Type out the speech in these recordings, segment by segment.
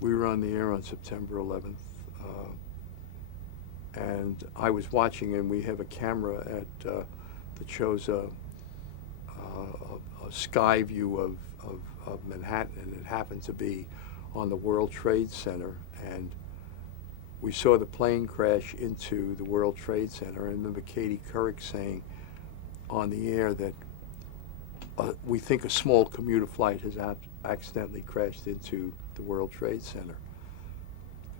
We were on the air on September 11th, and I was watching, and we have a camera that shows a sky view of Manhattan, and it happened to be on the World Trade Center, and we saw the plane crash into the World Trade Center. I remember Katie Couric saying on the air that we think a small commuter flight has accidentally crashed into the World Trade Center.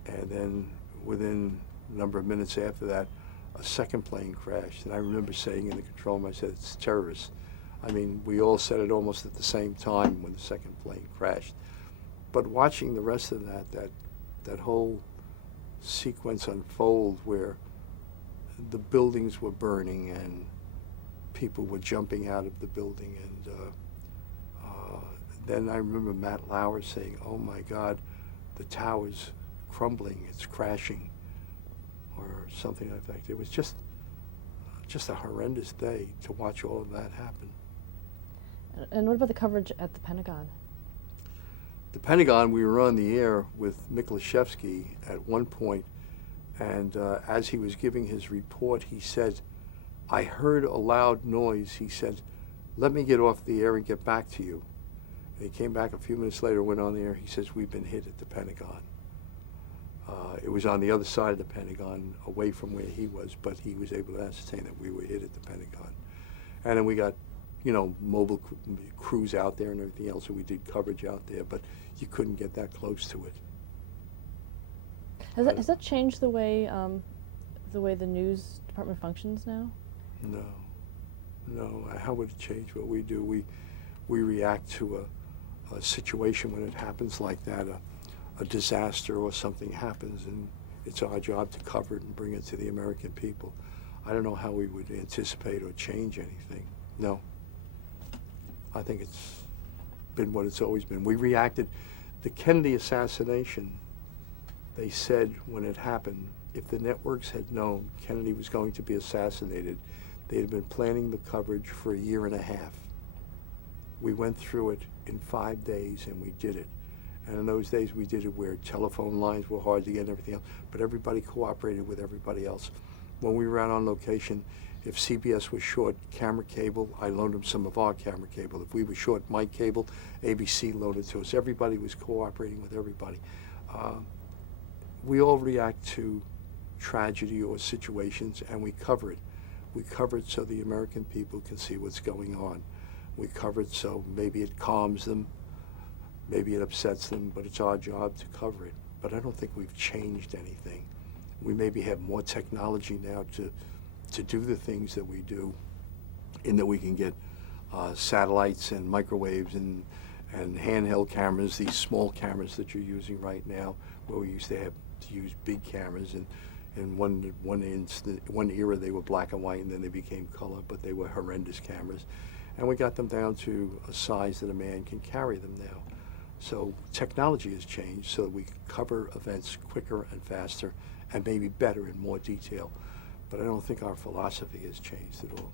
And then within a number of minutes after that, a second plane crashed. And I remember saying in the control room, I said, it's terrorists. I mean, we all said it almost at the same time when the second plane crashed. But watching the rest of that whole sequence unfold where the buildings were burning and people were jumping out of the building, and then I remember Matt Lauer saying, oh my God, the tower's crumbling, it's crashing, or something like that. It was just a horrendous day to watch all of that happen. And what about the coverage at the Pentagon? The Pentagon, we were on the air with Mick Leshevsky at one point, and as he was giving his report, he said, I heard a loud noise. He said, let me get off the air and get back to you. And he came back a few minutes later, went on the air. He says, we've been hit at the Pentagon. It was on the other side of the Pentagon, away from where he was, but he was able to ascertain that we were hit at the Pentagon. And then we got, mobile crews out there and everything else, so we did coverage out there, but you couldn't get that close to it. Has that changed the way the news department functions now? No. How would it change what we do? We react to a situation when it happens like that, a disaster or something happens, and it's our job to cover it and bring it to the American people. I don't know how we would anticipate or change anything. No. I think it's been what it's always been. We reacted. The Kennedy assassination, they said when it happened, if the networks had known Kennedy was going to be assassinated, they had been planning the coverage for a year and a half. We went through it in 5 days, and we did it. And in those days, we did it where telephone lines were hard to get and everything else, but everybody cooperated with everybody else. When we were out on location, if CBS was short camera cable, I loaned them some of our camera cable. If we were short mic cable, ABC loaned it to us. Everybody was cooperating with everybody. We all react to tragedy or situations, and we cover it. We cover it so the American people can see what's going on. We cover it so maybe it calms them, maybe it upsets them, but it's our job to cover it. But I don't think we've changed anything. We maybe have more technology now to do the things that we do, in that we can get satellites and microwaves and handheld cameras, these small cameras that you're using right now, where we used to have to use big cameras, and in one era they were black and white, and then they became color, but they were horrendous cameras. And we got them down to a size that a man can carry them now. So technology has changed so that we can cover events quicker and faster and maybe better in more detail. But I don't think our philosophy has changed at all.